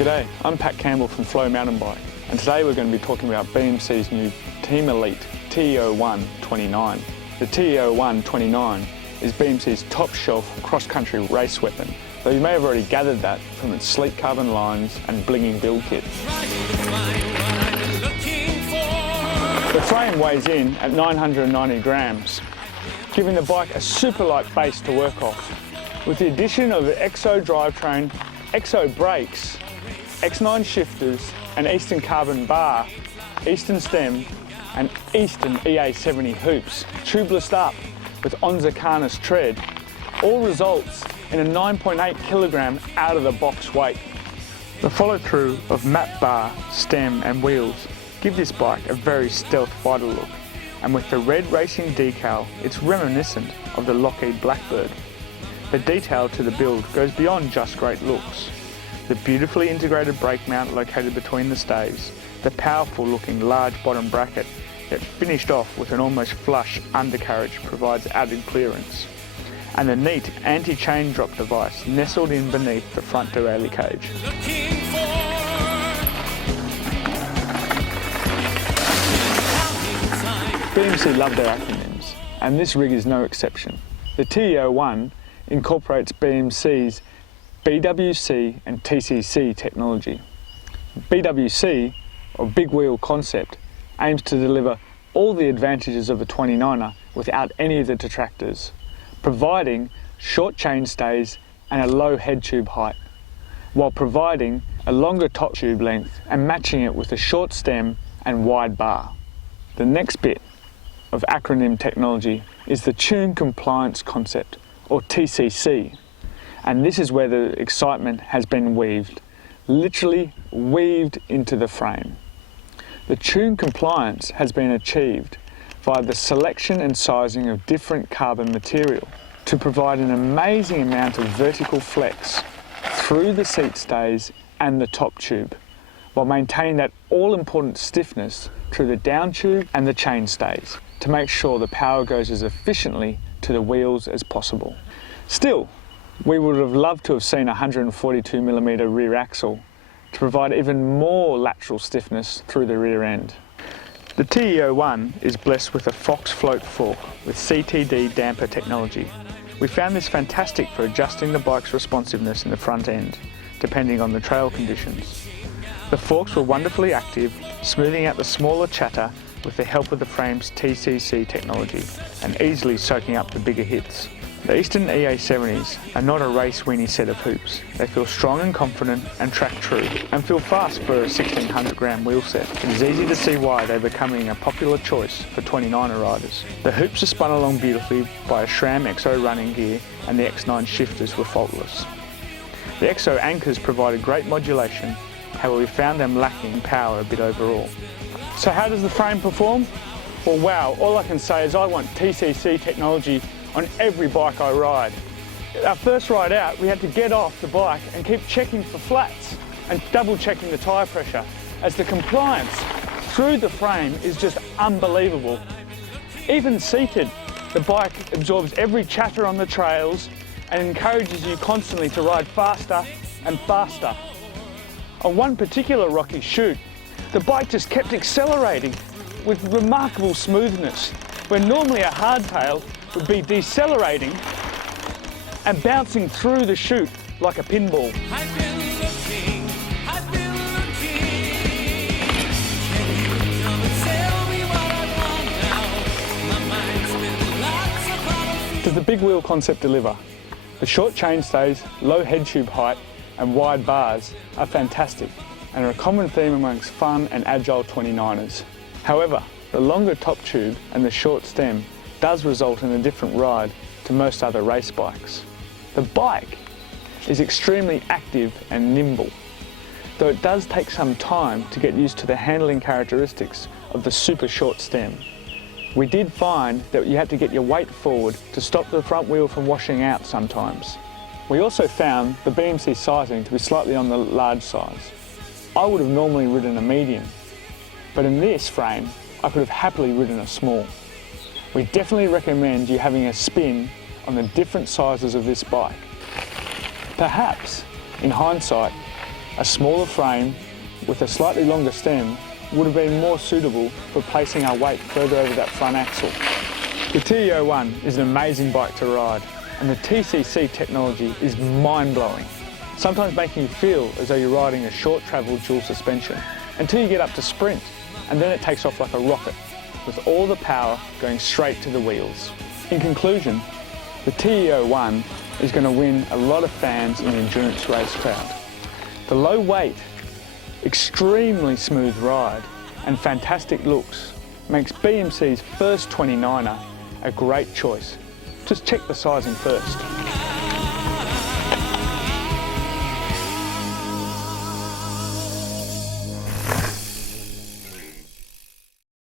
G'day, I'm Pat Campbell from Flow Mountain Bike, and today we're going to be talking about BMC's new Team Elite TE01 29. The TE01 29 is BMC's top shelf cross-country race weapon, though you may have already gathered that from its sleek carbon lines and blinging build kit. The frame weighs in at 990 grams, giving the bike a super light base to work off. With the addition of the EXO drivetrain, EXO brakes, X9 shifters, an Eastern carbon bar, Eastern stem and Eastern EA70 hoops, tubeless up with Onza harness tread, all results in a 9.8 kilogram out of the box weight. The follow through of map bar, stem and wheels give this bike a very stealth fighter look, and with the red racing decal it's reminiscent of the Lockheed Blackbird. The detail to the build goes beyond just great looks. The beautifully integrated brake mount located between the stays, the powerful looking large bottom bracket, yet finished off with an almost flush undercarriage provides added clearance, and the neat anti-chain drop device nestled in beneath the front derailleur cage. BMC love their acronyms, and this rig is no exception. The TE01 incorporates BMC's BWC and TCC technology. BWC, or Big Wheel Concept, aims to deliver all the advantages of a 29er without any of the detractors, providing short chain stays and a low head tube height, while providing a longer top tube length and matching it with a short stem and wide bar. The next bit of acronym technology is the Tune Compliance Concept, or TCC, and this is where the excitement has been weaved, literally weaved into the frame. The tune compliance has been achieved via the selection and sizing of different carbon material to provide an amazing amount of vertical flex through the seat stays and the top tube, while maintaining that all-important stiffness through the down tube and the chain stays to make sure the power goes as efficiently to the wheels as possible. Still, we would have loved to have seen a 142mm rear axle to provide even more lateral stiffness through the rear end. The TE01 is blessed with a Fox float fork with CTD damper technology. We found this fantastic for adjusting the bike's responsiveness in the front end, depending on the trail conditions. The forks were wonderfully active, smoothing out the smaller chatter with the help of the frame's TCC technology and easily soaking up the bigger hits. The Eastern EA70s are not a race weenie set of hoops. They feel strong and confident and track true, and feel fast for a 1600 gram wheel set. It is easy to see why they're becoming a popular choice for 29er riders. The hoops are spun along beautifully by a SRAM EXO running gear, and the X9 shifters were faultless. The EXO anchors provided great modulation, however we found them lacking power a bit overall. So how does the frame perform? Well wow, all I can say is I want TCC technology on every bike I ride. Our first ride out, we had to get off the bike and keep checking for flats and double checking the tyre pressure, as the compliance through the frame is just unbelievable. Even seated, the bike absorbs every chatter on the trails and encourages you constantly to ride faster and faster. On one particular rocky chute, the bike just kept accelerating with remarkable smoothness, where normally a hardtail would be decelerating and bouncing through the chute like a pinball. Does the Big Wheel Concept deliver? The short chain stays, low head tube height and wide bars are fantastic and are a common theme amongst fun and agile 29ers. However, the longer top tube and the short stem does result in a different ride to most other race bikes. The bike is extremely active and nimble, though it does take some time to get used to the handling characteristics of the super short stem. We did find that you had to get your weight forward to stop the front wheel from washing out sometimes. We also found the BMC sizing to be slightly on the large size. I would have normally ridden a medium, but in this frame I could have happily ridden a small. We definitely recommend you having a spin on the different sizes of this bike. Perhaps, in hindsight, A smaller frame with a slightly longer stem would have been more suitable for placing our weight further over that front axle. The TE01 is an amazing bike to ride, and the TCC technology is mind-blowing, sometimes making you feel as though you're riding a short-travel dual suspension until you get up to sprint, and then it takes off like a rocket, with all the power going straight to the wheels. In conclusion, the TE01 is going to win a lot of fans in the endurance race crowd. The low weight, extremely smooth ride and fantastic looks makes BMC's first 29er a great choice. Just check the sizing first.